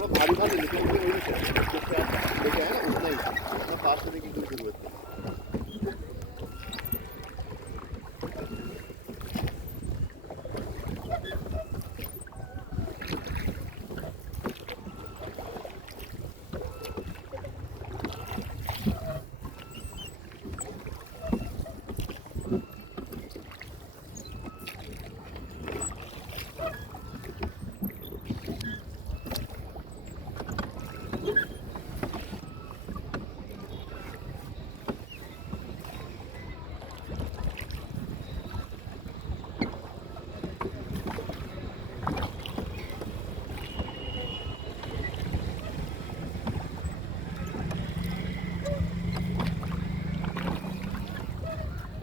थोड़ा भारी भारी लेकिन वो वही है जैसे आप लेके आए ना उतना ही, इतना फास्ट करने की कोई जरूरत नहीं।